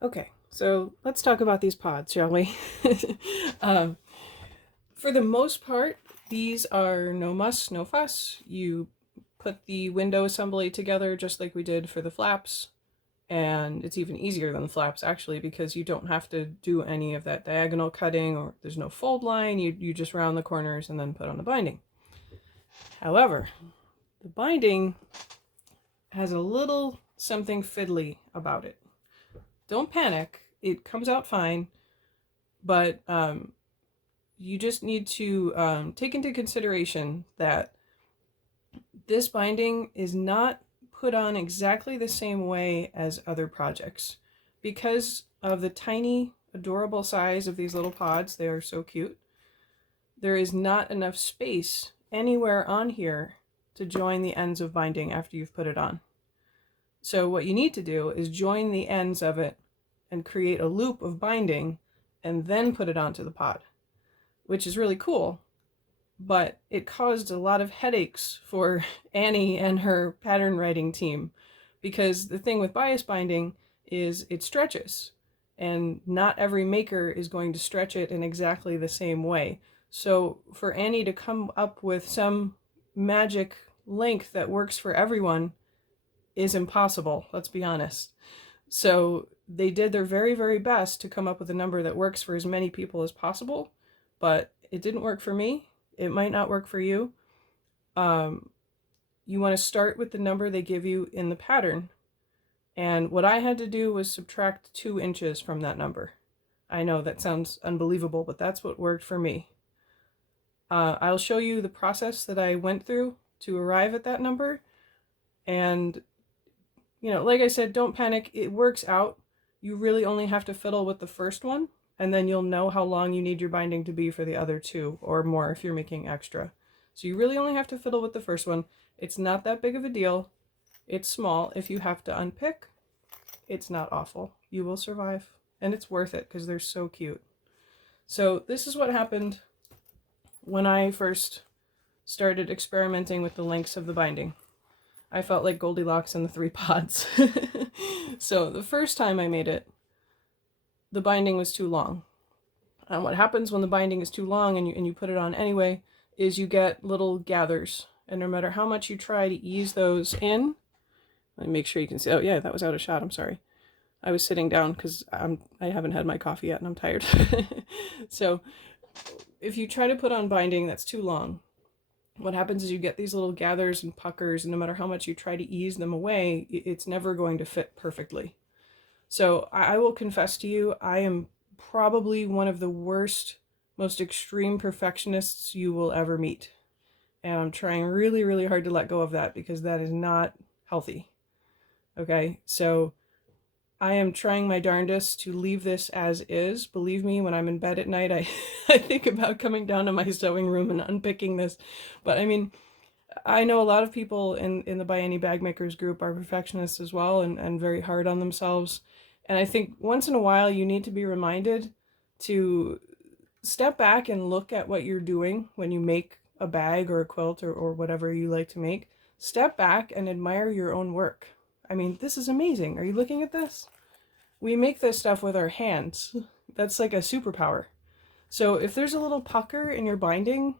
Okay, so let's talk about these pods, shall we? um, for the most part, these are no muss, no fuss. You put the window assembly together just like we did for the flaps, and it's even easier than the flaps actually because you don't have to do any of that diagonal cutting or there's no fold line. You just round the corners and then put on the binding. However, the binding has a little something fiddly about it. Don't panic, it comes out fine, but you just need to take into consideration that this binding is not put on exactly the same way as other projects. Because of the tiny, adorable size of these little pods, they are so cute, there is not enough space anywhere on here to join the ends of binding after you've put it on. So what you need to do is join the ends of it and create a loop of binding and then put it onto the pod, which is really cool, but it caused a lot of headaches for Annie and her pattern writing team because the thing with bias binding is it stretches and not every maker is going to stretch it in exactly the same way. So for Annie to come up with some magic length that works for everyone is impossible, let's be honest. So they did their very, very best to come up with a number that works for as many people as possible, but it didn't work for me. It might not work for you. You want to start with the number they give you in the pattern. And what I had to do was subtract 2 inches from that number. I know that sounds unbelievable, but that's what worked for me. I'll show you the process that I went through to arrive at that number. And, you know, like I said, don't panic. It works out. You really only have to fiddle with the first one, and then you'll know how long you need your binding to be for the other 2 or more if you're making extra. So you really only have to fiddle with the first one. It's not that big of a deal. It's small. If you have to unpick, it's not awful. You will survive, and it's worth it because they're so cute. So this is what happened when I first started experimenting with the lengths of the binding. I felt like Goldilocks and the 3 pods. So the first time I made it, the binding was too long. And what happens when the binding is too long and you put it on anyway is you get little gathers. And no matter how much you try to ease those in, let me make sure you can see. Oh yeah, that was out of shot. I'm sorry. I was sitting down because I haven't had my coffee yet and I'm tired. So if you try to put on binding that's too long, what happens is you get these little gathers and puckers, and no matter how much you try to ease them away, it's never going to fit perfectly. So I will confess to you, I am probably one of the worst, most extreme perfectionists you will ever meet. And I'm trying really, really hard to let go of that because that is not healthy. Okay, so I am trying my darndest to leave this as is. Believe me, when I'm in bed at night, I think about coming down to my sewing room and unpicking this. But I mean, I know a lot of people in the By Any Bag Makers group are perfectionists as well and very hard on themselves. And I think once in a while you need to be reminded to step back and look at what you're doing when you make a bag or a quilt or whatever you like to make. Step back and admire your own work. I mean, this is amazing. Are you looking at this? We make this stuff with our hands. That's like a superpower. So if there's a little pucker in your binding,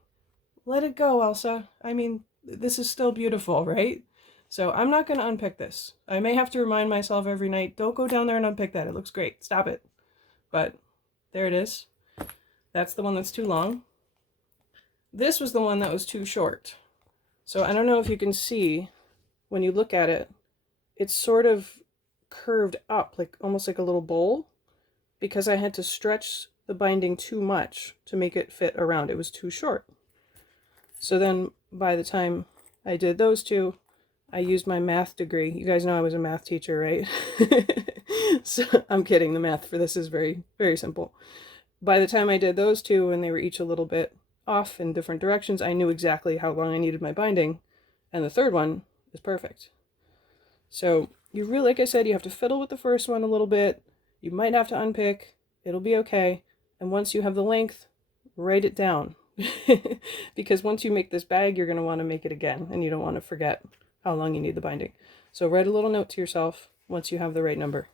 let it go, Elsa. I mean, this is still beautiful, right? So I'm not going to unpick this. I may have to remind myself every night, don't go down there and unpick that. It looks great. Stop it. But there it is. That's the one that's too long. This was the one that was too short. So I don't know if you can see when you look at it, it's sort of curved up, like almost like a little bowl, because I had to stretch the binding too much to make it fit around. It was too short. So then by the time I did those 2, I used my math degree. You guys know I was a math teacher, right? So I'm kidding. The math for this is very, very simple. By the time I did those 2 and they were each a little bit off in different directions, I knew exactly how long I needed my binding. And the third one is perfect. So you really, like I said, you have to fiddle with the first one a little bit. You might have to unpick. It'll be okay. And once you have the length, write it down. Because once you make this bag, you're going to want to make it again. And you don't want to forget how long you need the binding. So write a little note to yourself once you have the right number.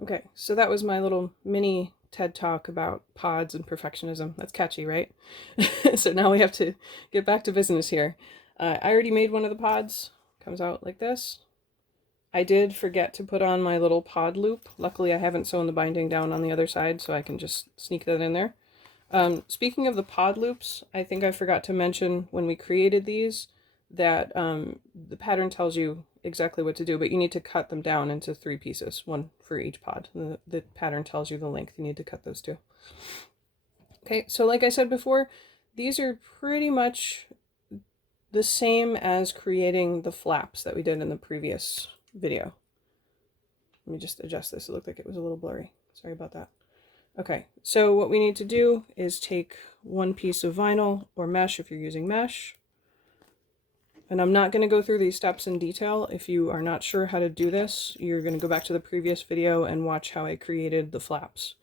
Okay, so that was my little mini TED talk about pods and perfectionism. That's catchy, right? So now we have to get back to business here. I already made one of the pods. Comes out like this. I did forget to put on my little pod loop. Luckily, I haven't sewn the binding down on the other side, so I can just sneak that in there. Speaking of the pod loops, I think I forgot to mention when we created these that the pattern tells you exactly what to do, but you need to cut them down into 3 pieces, one for each pod. The pattern tells you the length. You need to cut those 2. Okay, so like I said before, these are pretty much the same as creating the flaps that we did in the previous video. Let me just adjust this. It looked like it was a little blurry. Sorry about that. Okay, so what we need to do is take one piece of vinyl or mesh if you're using mesh. And I'm not going to go through these steps in detail. If you are not sure how to do this, you're going to go back to the previous video and watch how I created the flaps.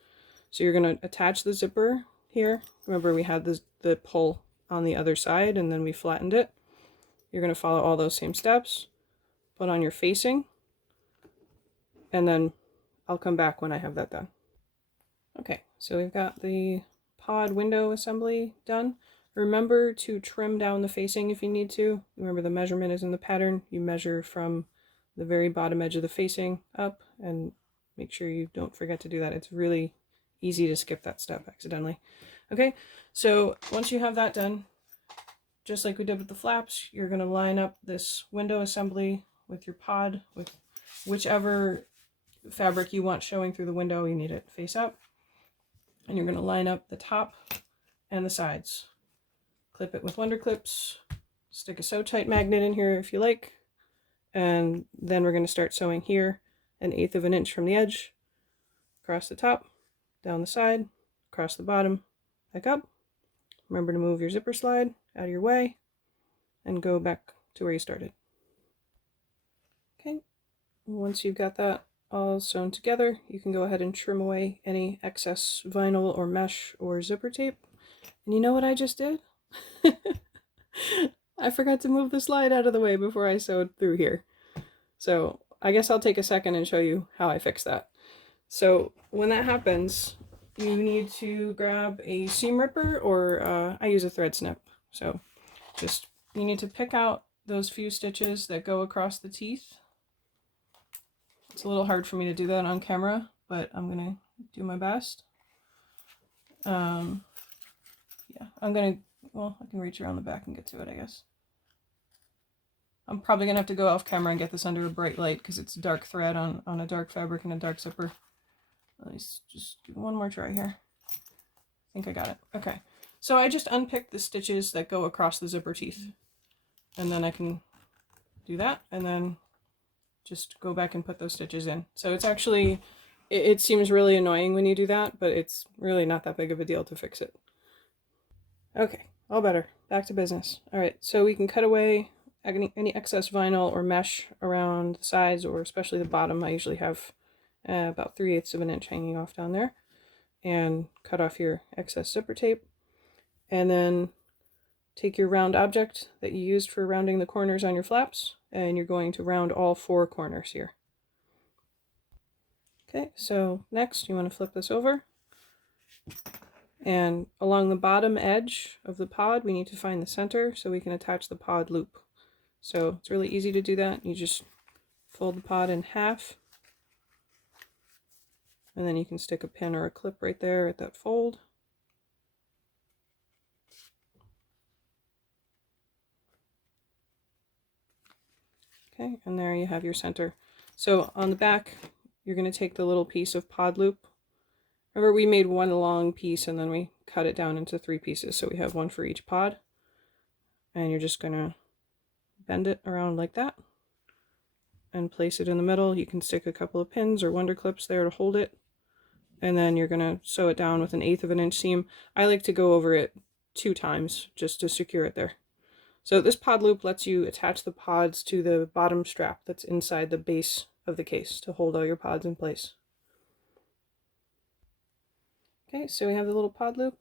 So you're going to attach the zipper here. Remember we had the pull on the other side and then we flattened it. You're going to follow all those same steps. Put on your facing. And then I'll come back when I have that done. Okay, so we've got the pod window assembly done. Remember to trim down the facing if you need to. Remember the measurement is in the pattern. You measure from the very bottom edge of the facing up, and make sure you don't forget to do that. It's really easy to skip that step accidentally. Okay, so once you have that done, just like we did with the flaps, you're going to line up this window assembly with your pod, with whichever fabric you want showing through the window. You need it face up. And you're going to line up the top and the sides. Clip it with Wonder Clips. Stick a Sew Tight magnet in here if you like. And then we're going to start sewing here 1/8 of an inch from the edge, across the top, down the side, across the bottom, back up. Remember to move your zipper slide out of your way and go back to where you started. Okay, once you've got that all sewn together, you can go ahead and trim away any excess vinyl or mesh or zipper tape. And you know what I just did? I forgot to move the slide out of the way before I sewed through here. So I guess I'll take a second and show you how I fix that. So when that happens, you need to grab a seam ripper, or I use a thread snip. So just, you need to pick out those few stitches that go across the teeth. It's a little hard for me to do that on camera, but I'm gonna do my best. Yeah, well, I can reach around the back and get to it, I guess. I'm probably gonna have to go off camera and get this under a bright light because it's dark thread on a dark fabric and a dark zipper. Let's just do one more try here. I think I got it. Okay, so I just unpicked the stitches that go across the zipper teeth, and then I can do that, and then just go back and put those stitches in. So it's actually, it seems really annoying when you do that, but it's really not that big of a deal to fix it. Okay, all better. Back to business. All right, so we can cut away any excess vinyl or mesh around the sides, or especially the bottom. I usually have about 3/8 of an inch hanging off down there, and cut off your excess zipper tape. And then take your round object that you used for rounding the corners on your flaps, and you're going to round all 4 corners here. Okay, so next you want to flip this over, and along the bottom edge of the pod we need to find the center so we can attach the pod loop. So it's really easy to do that. You just fold the pod in half, and then you can stick a pin or a clip right there at that fold. Okay, and there you have your center. So on the back, you're going to take the little piece of pod loop. Remember, we made one long piece and then we cut it down into 3 pieces, so we have one for each pod. And you're just going to bend it around like that and place it in the middle. You can stick a couple of pins or Wonder Clips there to hold it. And then you're going to sew it down with 1/8 of an inch seam. I like to go over it 2 times just to secure it there. So this pod loop lets you attach the pods to the bottom strap that's inside the base of the case to hold all your pods in place. Okay, so we have the little pod loop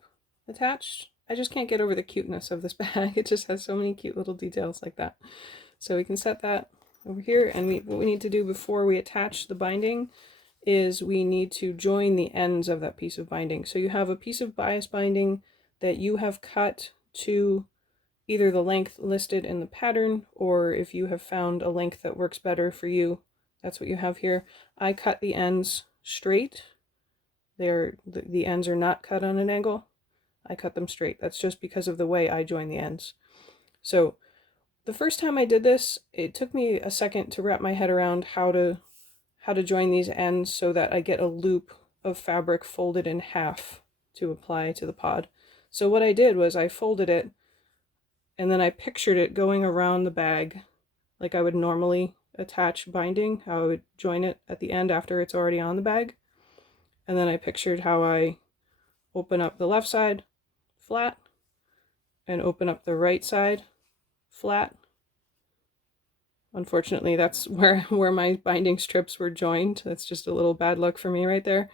attached. I just can't get over the cuteness of this bag. It just has so many cute little details like that. So we can set that over here, and what we need to do before we attach the binding is we need to join the ends of that piece of binding. So you have a piece of bias binding that you have cut to either the length listed in the pattern, or if you have found a length that works better for you, that's what you have here. I cut the ends straight. The ends are not cut on an angle. I cut them straight. That's just because of the way I join the ends. So the first time I did this, it took me a second to wrap my head around how to join these ends so that I get a loop of fabric folded in half to apply to the pod. So what I did was I folded it, and then I pictured it going around the bag like I would normally attach binding, how I would join it at the end after it's already on the bag. And then I pictured how I open up the left side flat and open up the right side flat. Unfortunately, that's where my binding strips were joined. That's just a little bad luck for me right there.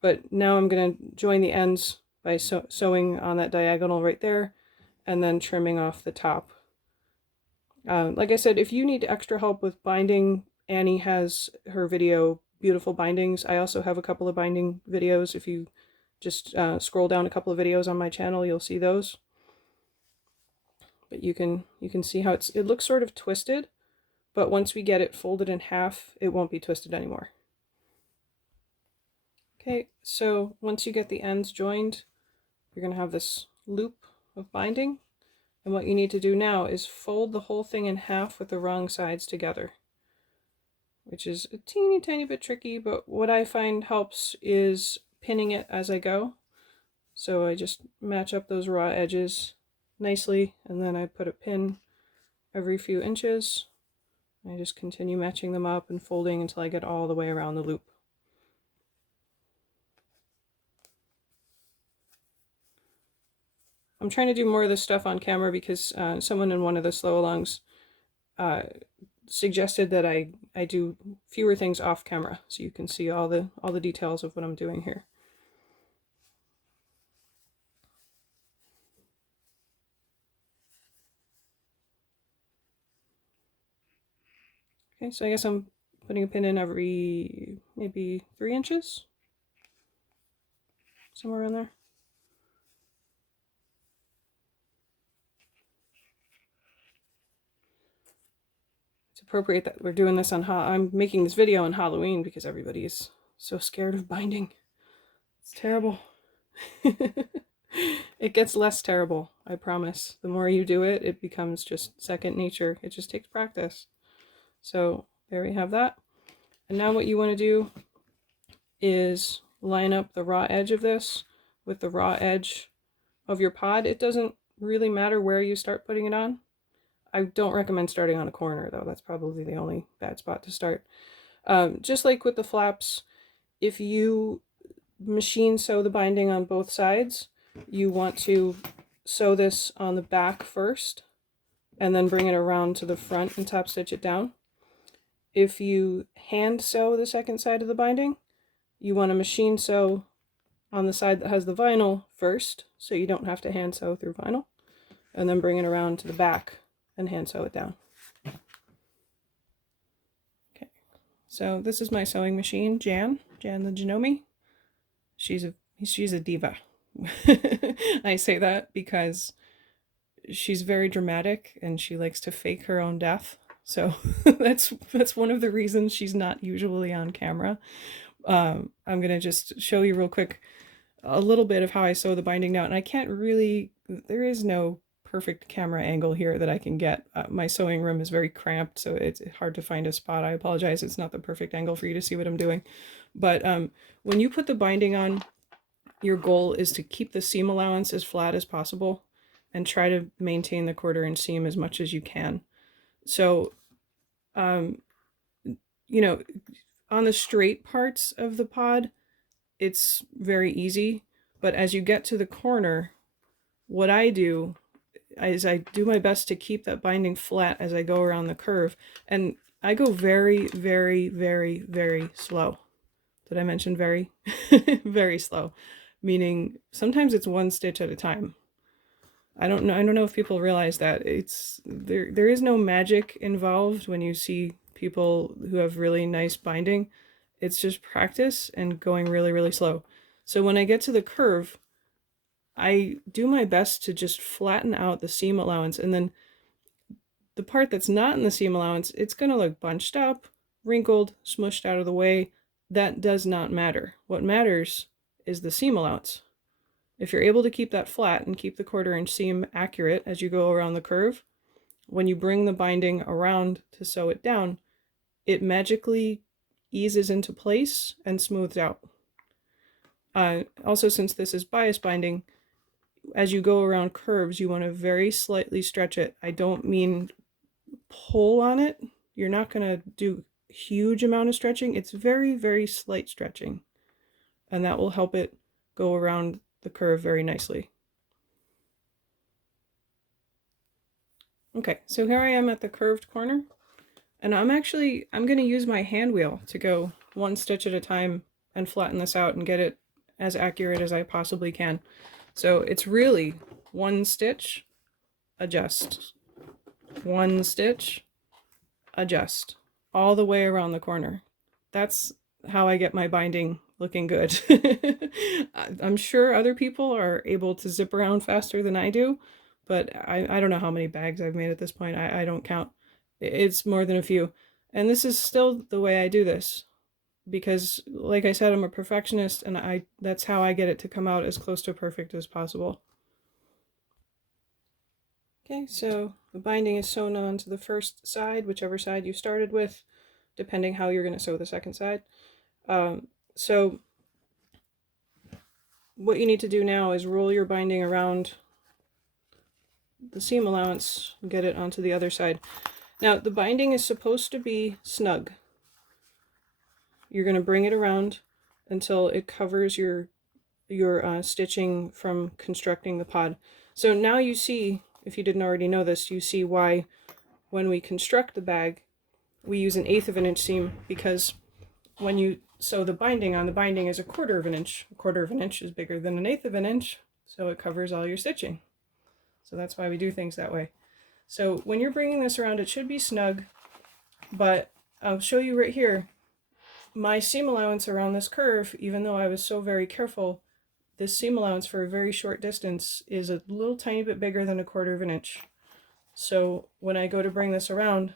But now I'm going to join the ends by sewing on that diagonal right there and then trimming off the top. Like I said, if you need extra help with binding, Annie has her video, Beautiful Bindings. I also have a couple of binding videos. If you just scroll down a couple of videos on my channel, you'll see those. But you can see how it looks sort of twisted, but once we get it folded in half, it won't be twisted anymore. Okay, so once you get the ends joined, you're going to have this loop of binding. And what you need to do now is fold the whole thing in half with the wrong sides together, which is a teeny tiny bit tricky, but what I find helps is pinning it as I go. So I just match up those raw edges nicely, and then I put a pin every few inches. I just continue matching them up and folding until I get all the way around the loop. I'm trying to do more of this stuff on camera because someone in one of the slow alongs suggested that I do fewer things off camera, so you can see all the details of what I'm doing here. Okay, so I guess I'm putting a pin in every maybe 3 inches, somewhere in there. It's appropriate that we're doing this on I'm making this video on Halloween because everybody is so scared of binding. It's terrible. It gets less terrible, I promise. The more you do it, it becomes just second nature. It just takes practice. So there we have that. And now what you want to do is line up the raw edge of this with the raw edge of your pod. It doesn't really matter where you start putting it on. I don't recommend starting on a corner though. That's probably the only bad spot to start. Just like with the flaps, if you machine sew the binding on both sides, you want to sew this on the back first and then bring it around to the front and top stitch it down. If you hand sew the second side of the binding, you want to machine sew on the side that has the vinyl first, so you don't have to hand sew through vinyl, and then bring it around to the back and hand sew it down. Okay, so this is my sewing machine, Jan the Janome. She's a diva. I say that because she's very dramatic and she likes to fake her own death. So that's one of the reasons she's not usually on camera. I'm gonna just show you real quick a little bit of how I sew the binding now, and I can't really, there is no perfect camera angle here that I can get. My sewing room is very cramped, so it's hard to find a spot. I apologize, it's not the perfect angle for you to see what I'm doing. But when you put the binding on, your goal is to keep the seam allowance as flat as possible and try to maintain the 1/4 inch seam as much as you can. So, you know, on the straight parts of the pod, it's very easy, but as you get to the corner, what I do is I do my best to keep that binding flat as I go around the curve, and I go very, very, very, very slow. Did I mention very? Very slow, meaning sometimes it's 1 stitch at a time. I don't know if people realize that there is no magic involved when you see people who have really nice binding. It's just practice and going really, really slow. So when I get to the curve, I do my best to just flatten out the seam allowance, and then the part that's not in the seam allowance, it's going to look bunched up, wrinkled, smushed out of the way. That does not matter. What matters is the seam allowance. If you're able to keep that flat and keep the 1/4 inch seam accurate as you go around the curve, when you bring the binding around to sew it down, it magically eases into place and smooths out. Also, since this is bias binding, as you go around curves, you want to very slightly stretch it. I don't mean pull on it. You're not going to do a huge amount of stretching. It's very, very slight stretching, and that will help it go around the curve very nicely. Okay, so here I am at the curved corner, and I'm going to use my hand wheel to go 1 stitch at a time and flatten this out and get it as accurate as I possibly can. So it's really 1 stitch, adjust, 1 stitch, adjust, all the way around the corner. That's how I get my binding looking good. I'm sure other people are able to zip around faster than I do, but I don't know how many bags I've made at this point. I don't count. It's more than a few. And this is still the way I do this, because like I said, I'm a perfectionist, and that's how I get it to come out as close to perfect as possible. Okay, so the binding is sewn onto the first side, whichever side you started with, depending how you're going to sew the second side. So what you need to do now is roll your binding around the seam allowance and get it onto the other side. Now, the binding is supposed to be snug. You're going to bring it around until it covers your stitching from constructing the pod. So now you see, if you didn't already know this, you see why when we construct the bag, we use an 1/8 of an inch seam, because when you sew the binding on, the binding is 1/4 of an inch. 1/4 of an inch is bigger than an 1/8 of an inch, so it covers all your stitching. So that's why we do things that way. So when you're bringing this around, it should be snug, but I'll show you right here. My seam allowance around this curve, even though I was so very careful, this seam allowance for a very short distance is a little tiny bit bigger than 1/4 of an inch. So when I go to bring this around,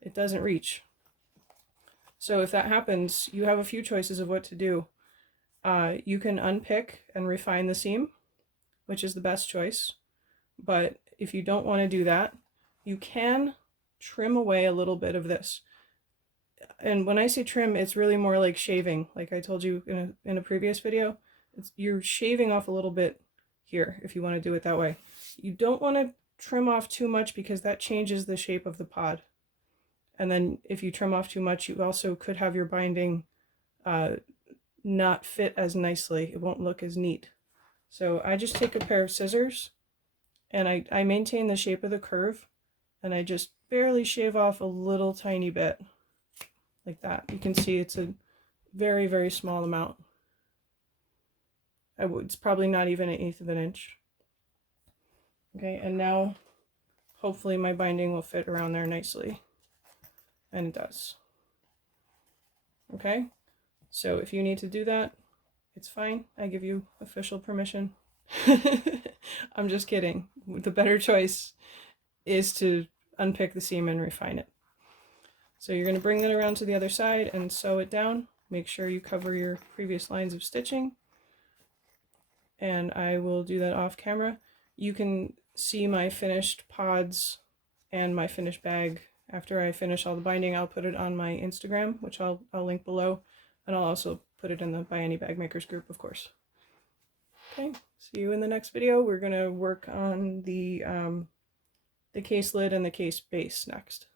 it doesn't reach. So if that happens, you have a few choices of what to do. You can unpick and refine the seam, which is the best choice. But if you don't want to do that, you can trim away a little bit of this. And when I say trim, it's really more like shaving. Like I told you in a previous video, you're shaving off a little bit here if you want to do it that way. You don't want to trim off too much, because that changes the shape of the pod. And then if you trim off too much, you also could have your binding not fit as nicely. It won't look as neat. So I just take a pair of scissors, and I maintain the shape of the curve, and I just barely shave off a little tiny bit, like that. You can see it's a very, very small amount. It's probably not even an 1/8 of an inch. Okay, and now hopefully my binding will fit around there nicely. And it does. Okay, so if you need to do that, it's fine. I give you official permission. I'm just kidding. The better choice is to unpick the seam and refine it. So you're going to bring that around to the other side and sew it down. Make sure you cover your previous lines of stitching. And I will do that off camera. You can see my finished pods and my finished bag after I finish all the binding. I'll put it on my Instagram, which I'll link below, and I'll also put it in the By Any Bag Makers group, of course. Okay, see you in the next video. We're gonna work on the case lid and the case base next.